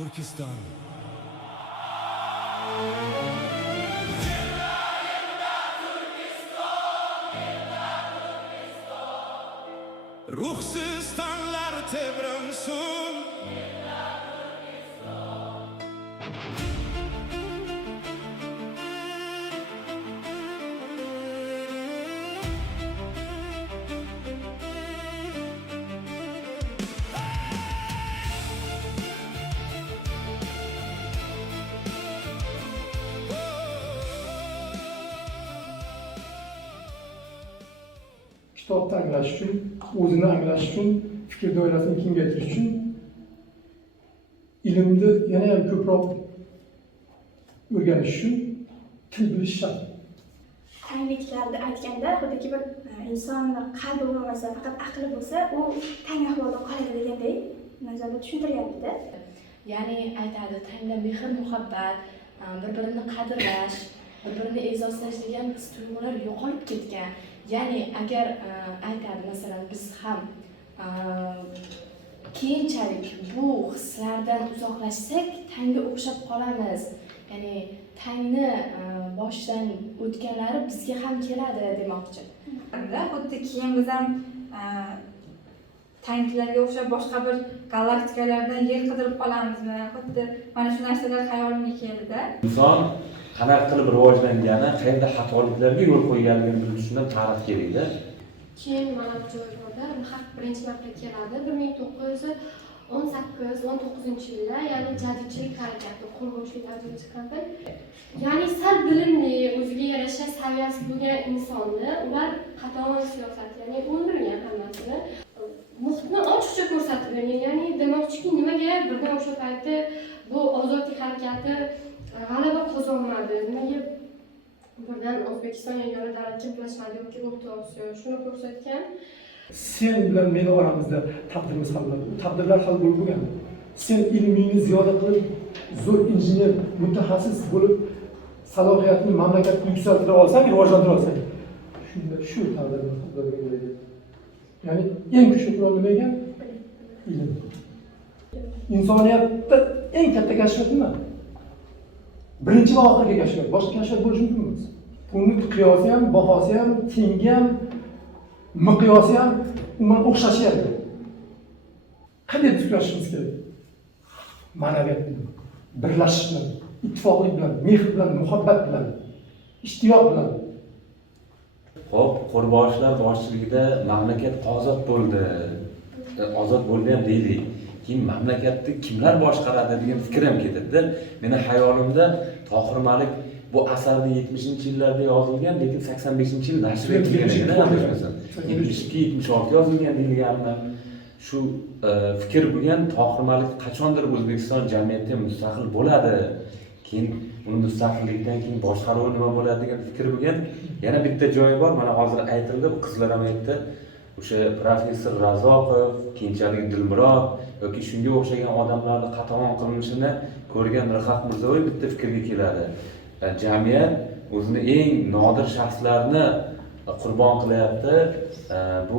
Turkiston. Ruhsiz tanlar tebransun. Kitobni anglash uchun, o'zini anglash uchun, fikr doirasini kengaytirish uchun ilmni yana ham ko'proq o'rganish uchun til bilish shart. Tangliklarda aytganda, xuddiki bir insonni qalbi bo'lmasa, faqat aqli bo'lsa, u tang ahvolda qoladi degandek nazarda tushuntiryapti-da. Ya'ni aytadi, tangda mehr, muhabbat, bir-birini qadrlash, bir-birini e'zozlash degan his-tuyg'ular yo'qolib ketgan. Ya'ni agar aytadi, masalan, biz ham keyinchalik bu hislardan uzoqlashsak, tanga o'xshab qolamiz. Ya'ni tangni boshdan o'tganlari bizga ham keladi demoqchi. Xuddi keyin biz ham tanklarga o'xshab boshqa bir galaktikalardan yer qidirib qolamizmi? Xuddi mana shu narsalar hayolimga keldi-da. Inson qanaqa qilib rivojlangani, qayerda xatoliklarga yo'l qo'yganligini bilish uchun tarix kerakda. Keyin mana bu joylarda xalq birinchi marta keladi 1918-19-yilda, ya'ni jadidchilik harakati, qo'lboshlik avjiga chiqqanda, ya'ni sal bilimli, o'ziga yarasha saviyasi bo'lgan insonni ular qator siyosat, ya'ni o'ldirgan hammasini. Muhitni ochiqcha ko'rsatgan, ya'ni demoqchiki, nimaga birdan o'sha paytda bu ozodlik harakati g'alaba qozonmadi, nimaga birdan O'zbekiston yagona davlatga birlashmadi yoki O'rta Osiyo, shuni ko'rsatgan. Sen bilan meni oramizda taqdirimiz hal bo'ladi. Taqdirlar hal bo'lib bo'lgan. Sen ilmingni ziyoda qilib, zo'r injener, mutaxassis bo'lib, salohiyatni mamlakatni yuksaltira olsang, rivojlantira olsang, shunda shu taqdirni hal bo'ladi. Ya'ni eng kuchli qurol nima ekan? Ilm. Insoniyatda eng katta kashfiyot nima? Birinchi va oxirgi kashfiyot. Boshqa kashfiyot bo'lishi mumkin emas. Pulni qiyosi ham, bahosi ham, tengi ham, miqyosi ham umuman o'xshashyapti. Qanday tushunishimiz kerak? Ma'naviyat bilan, birlashish bilan, ittifoqlik bilan, mehr bilan, muhabbat bilan, ishtiyoq bilan. Xo'p, qo'rboshlar boshchiligida mamlakat ozod bo'ldi. Ozod bo'ldi ham deylik. Keyin mamlakatni kimlar boshqaradi degan fikr ham ketadi. Meni hayolimda Tohir Malik bu asarni 70-yillarda yozilgan, lekin 85-yil nashr etilgan adashmasam. 72-76 yozilgan deyilganmi? Shu fikr bo'lgan, Tohir Malik qachondir O'zbekiston jamiyati mustaqil bo'ladi. Keyin uni mustaqillikdan keyin boshqaruvi nima bo'ladi degan fikr bo'lgan. Yana bitta joyi bor, mana hozir aytildi, bu qizlar ham aytdi. O'sha professor Razoqov, keyinchalik Dilmurod yoki shunga o'xshagan odamlarni qatag'on qilinishini ko'rgan Rixat Mirzoyev bitta fikrga keladi. Jamiyat o'zini eng nodir shaxslarni qurbon qilyapti. Bu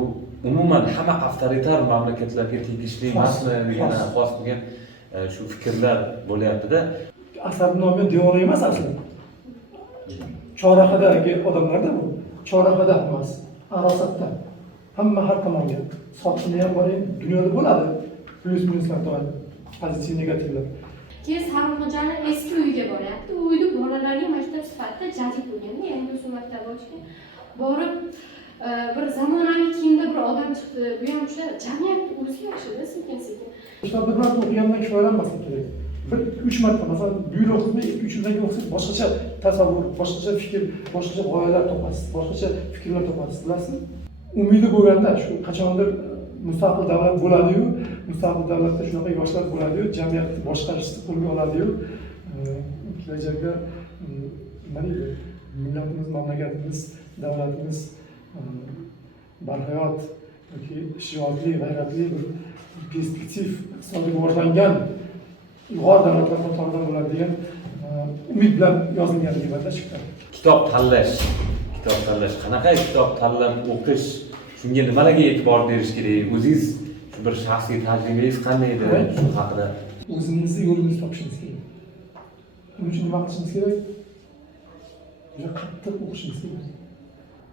umuman hamma avtoritar mamlakatlarga tegishli emasmi degan xos bo'lgan shu fikrlar bo'lyapti-da. Asarning nomi devona emas aslida. Chorrahadagi odamlarda bu. Chorrahada emas, arosatda. Hamma har tomonga. Soqchini ham bor, dunyoda bo'ladi. Plyus minuslar doim pozitsiya negativlar. Keyin Sarimxo'janing eski uyiga boryapti. U uyda bolalarning maktab sifatida jadid bo'lganda, yangi usul maktab ochgan. Borib bir zamonaviy kiyimda bir odam chiqdi. Bu ham o'sha jamiyat o'zgarishida sekin-sekin. Kitobni bir marta o'qigandan kifoyalanmaslik kerak. 3 marta masalan buyruq o'qisang, 2-3 yildan keyin o'qisangiz boshqacha tasavvur, boshqacha fikr, boshqacha g'oyalar topasiz, boshqacha fikrlar topasiz, bilasizmi? Umidi bo'lganda shu qachondir mustaqil davlat bo'ladi-yu, mustaqil davlatda shunaqa yoshlar bo'ladi-yu, jamiyatni boshqarishni qo'lga oladi-yu, kelajakda nima deydi? Millatimiz, mamlakatimiz, davlatimiz barhayot yoki shiorli, g'ayratli bir perspektiv iqtisodiy rivojlangan ilg'or davlatlar qatoridan bo'ladi degan umid bilan yozilganligi menda chiqdi. Kitob tanlash, qanaqa kitob tanlab o'qish, shunga nimalarga e'tibor berish kerak? O'zingiz bir shaxsiy tajribangiz qanday edi shu haqida? o'zimizni yo'limizni topishimiz kerak. Buning uchun nima qilishimiz kerak? Juda qattiq o'qishimiz kerak.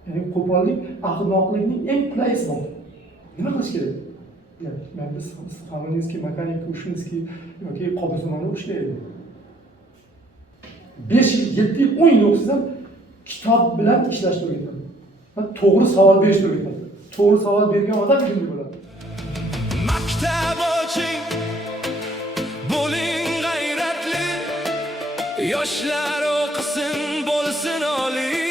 Ya'ni qo'pollik ahmoqlikning eng qulay ismi. Nima qilish kerak? Yani biz hamimizki, mekanika o'qishimizki yoki qobizmani o'qishlaydi. 5 yil, 7 yil, 10 yil o'qisa ham kitob bilan ishlashni o'rgatadi. Va to'g'ri savol berishni o'rgatadi. To'g'ri savol bergan odam ilmli bo'ladi. Maktab oching, bo'ling g'ayratli, yoshlar o'qisin, bo'lsin oliy.